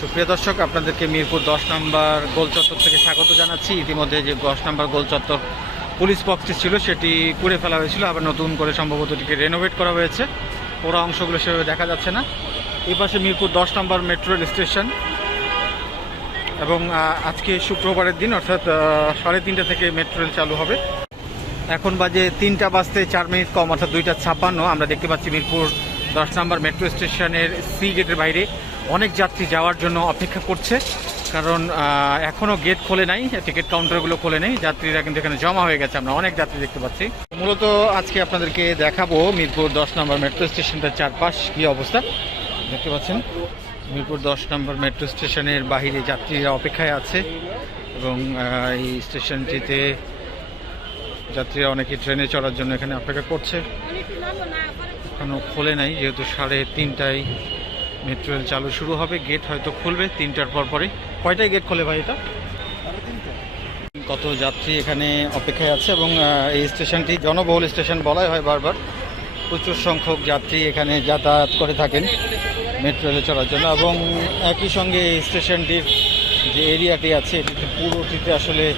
সুপ্রিয় দর্শক, আপনাদেরকে মিরপুর দশ নম্বর গোল চত্বর থেকে স্বাগত জানাচ্ছি। ইতিমধ্যে যে দশ নম্বর গোল চত্বর পুলিশ বক্সটি ছিল, সেটি পুড়ে ফেলা হয়েছিল। আবার নতুন করে সম্ভবত এটিকে রেনোভেট করা হয়েছে। পোড়া অংশগুলো সেভাবে দেখা যাচ্ছে না। এই পাশে মিরপুর দশ নম্বর মেট্রো রেল স্টেশন এবং আজকে শুক্রবারের দিন, অর্থাৎ সাড়ে তিনটা থেকে মেট্রো রেল চালু হবে। এখন বাজে তিনটা বাজতে চার মিনিট কম, অর্থাৎ দুইটা ছাপান্ন আমরা দেখতে পাচ্ছি মিরপুর দশ নম্বর মেট্রো স্টেশনের সি গেটের বাইরে। অনেক যাত্রী যাওয়ার জন্য অপেক্ষা করছে কারণ আহ, এখনও গেট খোলে নাই টিকিট কাউন্টারগুলো খোলে নেই যাত্রীরা কিন্তু এখানে জমা হয়ে গেছে আমরা অনেক যাত্রী দেখতে পাচ্ছি। মূলত আজকে আপনাদেরকে দেখাবো মিরপুর দশ নম্বর মেট্রো স্টেশনটার চারপাশ কী অবস্থা। দেখতে পাচ্ছেন মিরপুর দশ নম্বর মেট্রো স্টেশনের বাহিরে যাত্রীরা অপেক্ষায় আছে এবং এই স্টেশনটিতে যাত্রীরা অনেকে ট্রেনে চড়ার জন্য এখানে অপেক্ষা করছে। এখনও খোলে নাই যেহেতু সাড়ে তিনটায় মেট্রো রেল চালু শুরু হবে। গেট হয়তো খুলবে তিনটার পর পরে কয়টায় গেট খোলে ভাই এটা? কত যাত্রী এখানে অপেক্ষায় আছে এবং এই স্টেশনটি জনবহুল স্টেশন বলাই হয় বারবার। প্রচুর সংখ্যক যাত্রী এখানে যাতায়াত করে থাকেন মেট্রো রেলে চড়ার জন্য এবং একই সঙ্গে এই স্টেশনটির যে এরিয়াটি আছে, এটিতে পুরোটিতে আসলে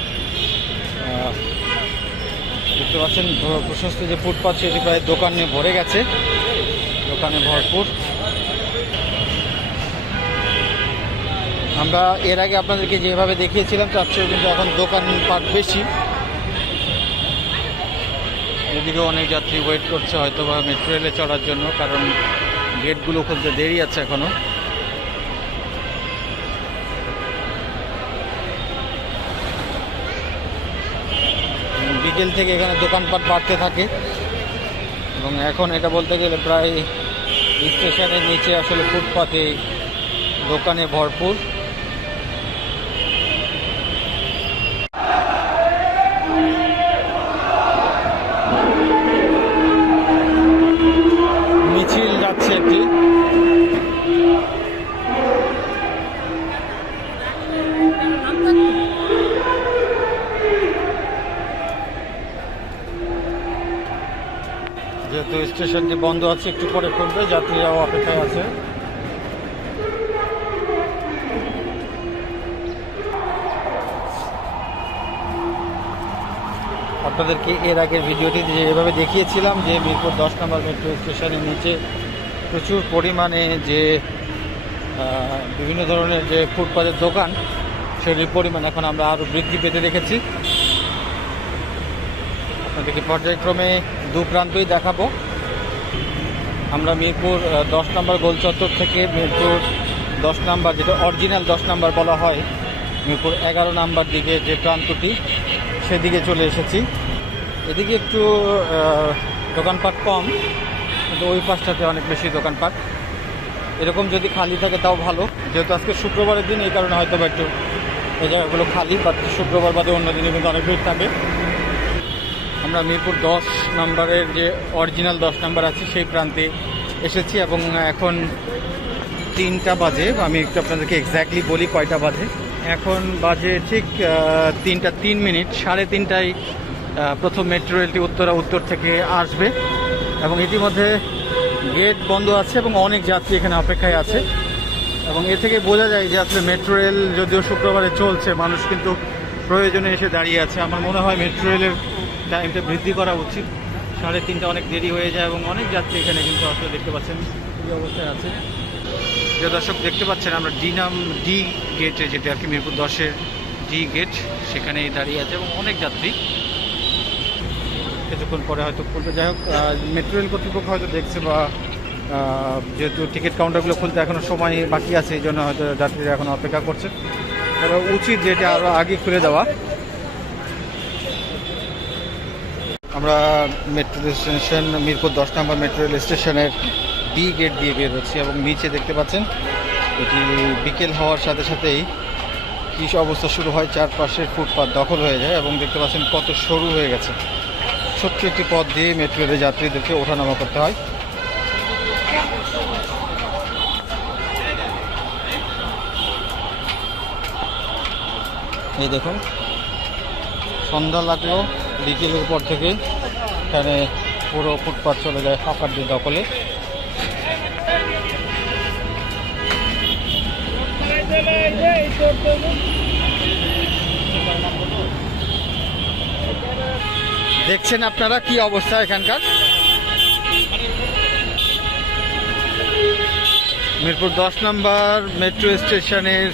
দেখতে পাচ্ছেন প্র- প্রশস্ত যে ফুটপাথ সেটি প্রায় দোকানে ভরে গেছে। দোকানে ভরপুর। আমরা এর আগে আপনাদেরকে যেভাবে দেখিয়েছিলাম, তার চেয়েও কিন্তু এখন দোকানপাট বেশি। এদিকে অনেক যাত্রী ওয়েট করছে হয়তো বা মেট্রো রেলে চড়ার জন্য, কারণ গেটগুলো খুলতে দেরি আছে এখনও বিকেল থেকে এখানে দোকানপাট বাড়তে থাকে। এবং এখন এটা বলতে গেলে প্রায় স্টেশনের নিচে আসলে ফুটপাতে দোকানে ভরপুর। যেহেতু স্টেশনটি বন্ধ আছে, একটু পরে খুলবে, যাত্রীরাও অপেক্ষায় আছে। আপনাদেরকে এর আগের ভিডিওটি যেভাবে দেখিয়েছিলাম যে মিরপুর দশ নম্বর মেট্রো স্টেশনের নিচে প্রচুর পরিমাণে যে বিভিন্ন ধরনের যে ফুটপাতের দোকান সেটির পরিমাণ এখন আমরা আরও বৃদ্ধি পেতে দেখেছি। আপনাদেরকে পর্যায়ক্রমে দু প্রান্তই দেখাবো। আমরা মিরপুর দশ নম্বর গোল চত্বর থেকে মিরপুর দশ নম্বর, যেটা অরিজিনাল দশ নম্বর বলা হয়, মিরপুর এগারো নাম্বার দিকে যে প্রান্তটি, সেদিকে চলে এসেছি। এদিকে একটু দোকানপাট কম, কিন্তু ওই পাশটাতে অনেক বেশি দোকানপাট। এরকম যদি খালি থাকে তাও ভালো। যেহেতু আজকে শুক্রবারের দিন, এই কারণে হয়তো বা একটু এই জায়গাগুলো খালি বাট শুক্রবার বাদে অন্য দিনে কিন্তু অনেক ভিড় থাকে। আমরা মিরপুর দশ নম্বরের যে অরিজিনাল দশ নম্বর আছে, সেই প্রান্তে এসেছি এবং এখন তিনটা বাজে। আমি একটু আপনাদেরকে এক্স্যাক্টলি বলি কয়টা বাজে। এখন বাজে ঠিক তিনটা তিন মিনিট, সাড়ে তিনটায় প্রথম মেট্রো রেলটি উত্তরা উত্তর থেকে আসবে এবং ইতিমধ্যে গেট বন্ধ আছে এবং অনেক যাত্রী এখানে অপেক্ষায় আছে। এবং এ থেকে বোঝা যায় যে আসলে মেট্রো রেল যদিও শুক্রবারে চলছে, মানুষ কিন্তু প্রয়োজনে এসে দাঁড়িয়ে আছে। আমার মনে হয় মেট্রো রেলের টাইমটা বৃদ্ধি করা উচিত। সাড়ে তিনটা অনেক দেরি হয়ে যায় এবং অনেক যাত্রী এখানে কিন্তু আসলে দেখতে পাচ্ছেন এই অবস্থায় আছে। যে দর্শক, দেখতে পাচ্ছেন আমরা ডি নাম ডি গেটে যেটা আর কি, মিরপুর দশের ডি গেট সেখানেই দাঁড়িয়ে আছে এবং অনেক যাত্রী। কিছুক্ষণ পরে হয়তো খুলবে। যাই হোক মেট্রো রেল কর্তৃপক্ষ হয়তো দেখছে বা যেহেতু টিকিট কাউন্টারগুলো খুলতে এখনও সময় বাকি আছে, এই জন্য হয়তো যাত্রীরা এখন অপেক্ষা করছে। তবে উচিত যেটা আরও আগে খুলে দেওয়া। আমরা মেট্রো রেল স্টেশন মিরপুর দশ নম্বর মেট্রো রেল স্টেশনের ডি গেট দিয়ে বের হচ্ছি এবং নিচে দেখতে পাচ্ছেন, এটি বিকেল হওয়ার সাথে সাথেই কী অবস্থা শুরু হয়, চারপাশের ফুটপাত দখল হয়ে যায় এবং দেখতে পাচ্ছেন কত সরু হয়ে গেছে। ছোট্ট একটি পথ দিয়ে মেট্রো রেলের যাত্রীদেরকে ওঠানামা করতে হয়। এই দেখুন, সন্ধ্যা লাগল, বিকেলের পর থেকে এখানে পুরো ফুটপাত চলে যায় হকারদের দখলে দেখছেন আপনারা কি অবস্থা এখানকার? মিরপুর দশ নম্বর মেট্রো স্টেশনের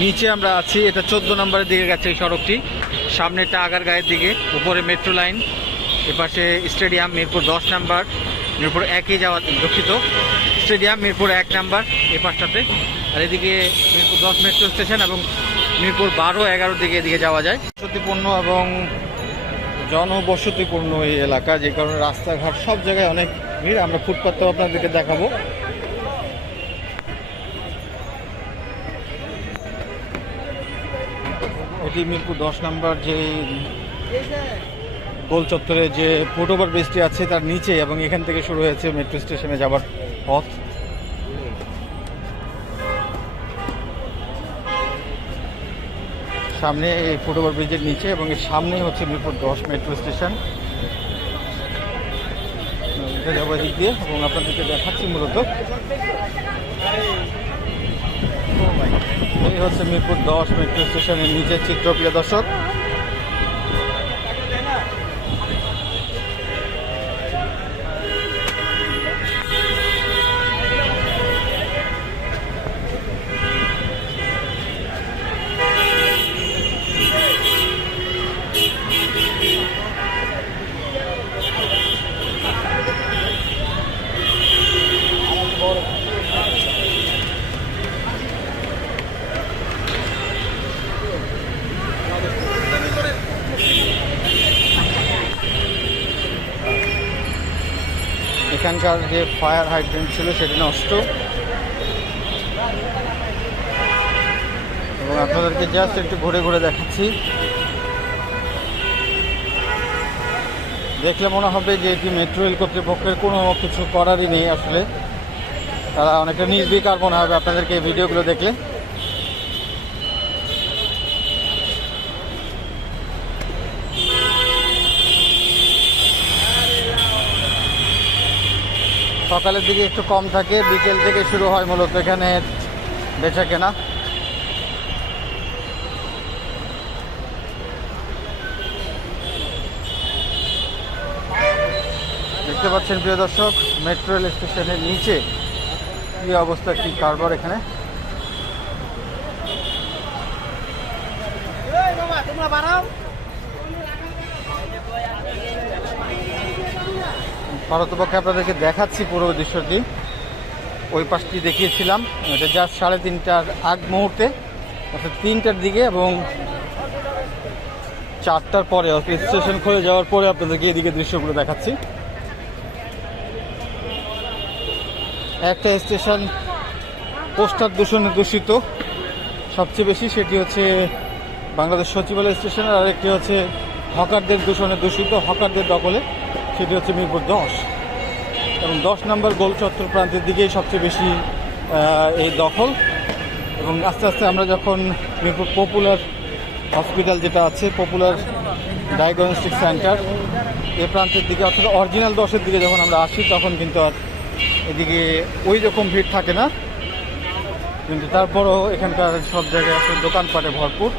নিচে আমরা আছি, এটা চোদ্দ নম্বরের দিকে গেছে এই সড়কটি। সামনেটা আগার গায়ের দিকে, উপরে মেট্রো লাইন এপাশে স্টেডিয়াম মিরপুর দশ নাম্বার, মিরপুর একই যাওয়া দুঃখিত। স্টেডিয়াম মিরপুর এক নাম্বার এ পাশটাতে আর এদিকে মিরপুর দশ মেট্রো স্টেশন এবং মিরপুর বারো এগারো দিকে এদিকে যাওয়া যায়। বসতিপূর্ণ এবং জনবসতিপূর্ণ এই এলাকা, যে কারণে রাস্তাঘাট সব জায়গায় অনেক ভিড়। আমরা ফুটপাথটাও আপনাদেরকে দেখাবো। এটি মিরপুর দশ নম্বর যে গোল চত্বরে যে ফুটওভার ব্রিজটি আছে তার নিচে এবং এখান থেকে শুরু হয়েছে মেট্রো স্টেশনে যাবার পথ। সামনে এই ফুটওভার ব্রিজের নিচে এবং এর সামনেই হচ্ছে মিরপুর দশ মেট্রো স্টেশন দিক দিয়ে এবং আপনাদেরকে দেখাচ্ছি মূলত। এই হচ্ছে মিরপুর দশ মেট্রো স্টেশনের নিচের চিত্র দর্শক। এখানকার যে ফায়ার হাইড্রেন্ট ছিল সেটি নষ্ট। এবং আপনাদেরকে জাস্ট একটু ঘুরে ঘুরে দেখাচ্ছি। দেখলে মনে হবে যে এটি মেট্রো রেল কর্তৃপক্ষের কোনো কিছু করারই নেই আসলে। তারা অনেকটা নির্বিকার মনে হবে আপনাদেরকে এই ভিডিওগুলো দেখলে। সকালের দিকে একটু কম থাকে, বিকেল থেকে শুরু হয় মূলত এখানে বেচা কেনা দেখতে পাচ্ছেন প্রিয় দর্শক, মেট্রো রেল স্টেশনের নিচে কি অবস্থা, কি কারবার এখানে? পারতপক্ষে আপনাদেরকে দেখাচ্ছি পুরো দৃশ্যটি। ওই পাশটি দেখিয়েছিলাম। এটা জাস্ট সাড়ে তিনটার আগ মুহূর্তে, অর্থাৎ তিনটার দিকে এবং চারটার পরে, অর্থাৎ স্টেশন খুলে যাওয়ার পরে আপনাদেরকে এদিকে দৃশ্যগুলো দেখাচ্ছি। একটা স্টেশন পোস্টার দূষণে দূষিত। সবচেয়ে বেশি সেটি হচ্ছে বাংলাদেশ সচিবালয় স্টেশন আর আরেকটি হচ্ছে হকারদের দূষণে দূষিত, হকারদের দখলে। সেটি হচ্ছে মিরপুর দশ। এবং দশ নম্বর গোল চত্বর প্রান্তের দিকেই সবচেয়ে বেশি এই দখল। এবং আস্তে আস্তে আমরা যখন মিরপুর পপুলার হসপিটাল যেটা আছে, পপুলার ডায়াগনস্টিক সেন্টার, এ প্রান্তের দিকে অর্থাৎ অরিজিনাল দশের দিকে যখন আমরা আসি, তখন কিন্তু আর এদিকে ওই রকম ভিড় থাকে না। কিন্তু তারপরও এখানকার সব জায়গায় আসলে দোকানপাটে ভরপুর।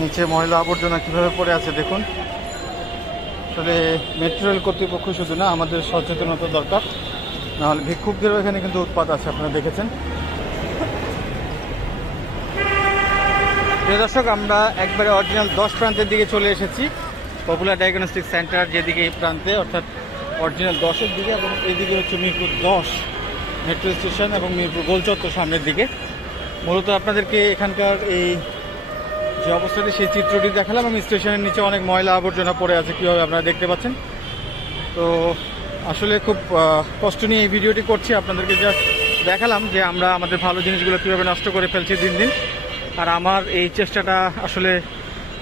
নিচে ময়লা আবর্জনা কীভাবে পড়ে আছে দেখুন। আসলে মেট্রো রেল কর্তৃপক্ষ শুধু না, আমাদের সচেতনতা দরকার। নাহলে ভিক্ষুকদেরও এখানে কিন্তু উৎপাত আছে, আপনারা দেখেছেন। প্রিয় দর্শক, আমরা একবারে অরিজিনাল দশ প্রান্তের দিকে চলে এসেছি। পপুলার ডায়াগনস্টিক সেন্টার যেদিকে এই প্রান্তে, অর্থাৎ অরিজিনাল দশের দিকে এবং এইদিকে হচ্ছে মিরপুর দশ মেট্রো স্টেশন এবং মিরপুর গোলচত্বর সামনের দিকে। মূলত আপনাদেরকে এখানকার এই যে অবস্থাটি সেই চিত্রটি দেখালাম এবং স্টেশনের নিচে অনেক ময়লা আবর্জনা পড়ে আছে, কীভাবে আপনারা দেখতে পাচ্ছেন? তো আসলে খুব কষ্ট নিয়ে এই ভিডিওটি করছি, আপনাদেরকে জাস্ট দেখালাম যে আমরা আমাদের ভালো জিনিসগুলো কীভাবে নষ্ট করে ফেলছি দিন দিন। আর আমার এই চেষ্টাটা আসলে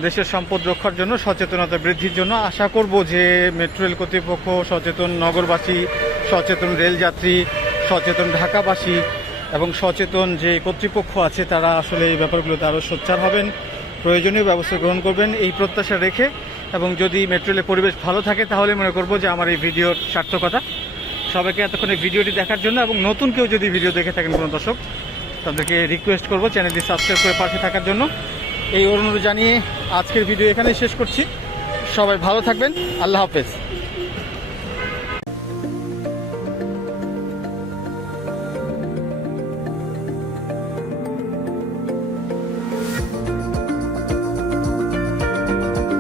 দেশের সম্পদ রক্ষার জন্য, সচেতনতা বৃদ্ধির জন্য। আশা করব যে মেট্রো রেল কর্তৃপক্ষ, সচেতন নগরবাসী, সচেতন রেলযাত্রী, সচেতন ঢাকাবাসী এবং সচেতন যে কর্তৃপক্ষ আছে, তারা আসলে এই ব্যাপারগুলোতে আরও সোচ্চার হবেন। প্রয়োজনীয় ব্যবস্থা গ্রহণ করবেন এই প্রত্যাশা রেখে এবং যদি মেট্রো রেলের পরিবেশ ভালো থাকে তাহলে মনে করব যে আমার এই ভিডিওর সার্থকতা। সবাইকে এতক্ষণ এই ভিডিওটি দেখার জন্য এবং নতুন কেউ যদি ভিডিও দেখে থাকেন কোনো দর্শক, তাদেরকে রিকোয়েস্ট করব চ্যানেলটি সাবস্ক্রাইব করে পাশে থাকার জন্য। এই অনুরোধ জানিয়ে আজকের ভিডিও এখানেই শেষ করছি। সবাই ভালো থাকবেন। আল্লাহ হাফেজ।